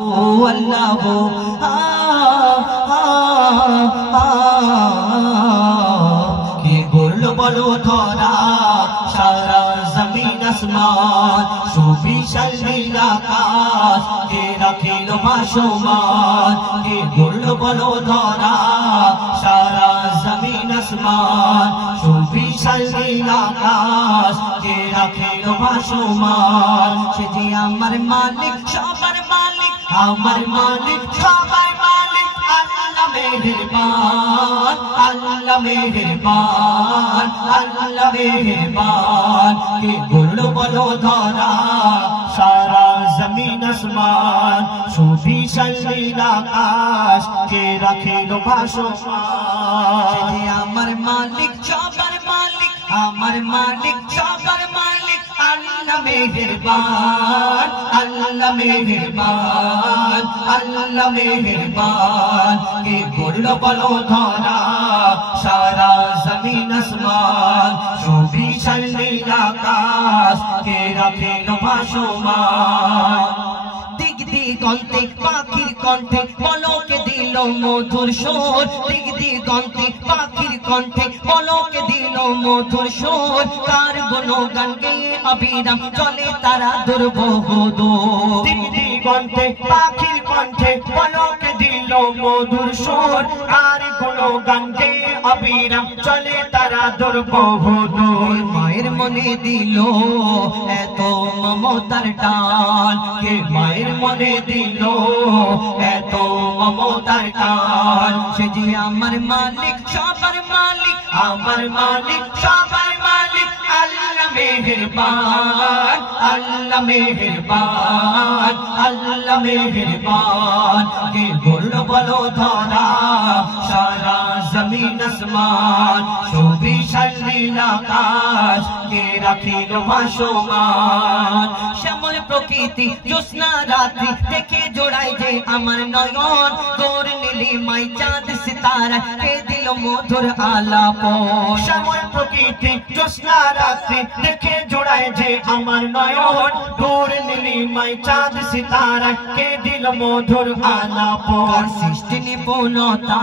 আল্লাহ কি বলল বলো ধরা সারা জমিন আসমান সুবিশাল নীল আকাশ কে রাখিল ভাসমান কি বলল বলো ধরা সারা জমিন আসমান সুবিশাল নীল আকাশ কে রাখিল ভাসমান সে যে আমার মালিক সবার মালিক আমার মালিক সবার মালিক আল্লাহ মেহেরবান আল্লাহ মেহেরবান আল্লাহ মেহেরবান কে বলল বলো ধরা সারা জমিন আসমান সুবিশাল নীল আকাশ কে রাখিল ভাসমান সে আমার মালিক সবার মালিক আমার মালিক সবার মালিক আল্লাহ মেহেরবান আল্লাহ মেহেরবান আল্লাহ মেহেরবান কে বলল বলো ধরা সারা জমিন আসমান সুবিশাল নীল আকাশ কে রাখিল ভাসমান দিক দিগন্তে পাখির কণ্ঠে পলকে দিল মধুর সুর দিক দিগন্তে পাখির কণ্ঠে পলকে দিল মধুর সুর কার গুণগান গেয়ে অবিরাম চলে তারা দুর্বহ দূর দিক দিগন্তে পাখির কণ্ঠে পলকে দিল মধুর সুর কার গুণগান গেয়ে অবিরাম চলে তারা দুর্বহ দূর মায়ের মনে দিল এত মমতার টান কে মায়ের মনে দিল এত মমতার টান সে যে আমার মালিক সবার মালিক আমার মালিক সবার মালিক আল্লাহ মেহেরবান আল্লাহ মেহেরবান আল্লাহ মেহেরবান কে বলল বলো ধরা সারা জমিন আসমান সুবিশাল নীল আকাশ কে রাখিল ভাসমান শ্যামল প্রকৃতি জ্যোৎস্না রাত্রি দেখে জোড়ায় যে আমার নয়ন তোর নীলিমায় চাঁদ সিতারা কে দিল মধুর আলাপন শ্যামল প্রকৃতি জ্যোৎস্না রাত্রি দেখে জোড়ায় যে আমার নয়ন তোর নীলিমায় চাঁদ সিতারা কে দিল মধুর আলাপন সৃষ্টি নিপুণতা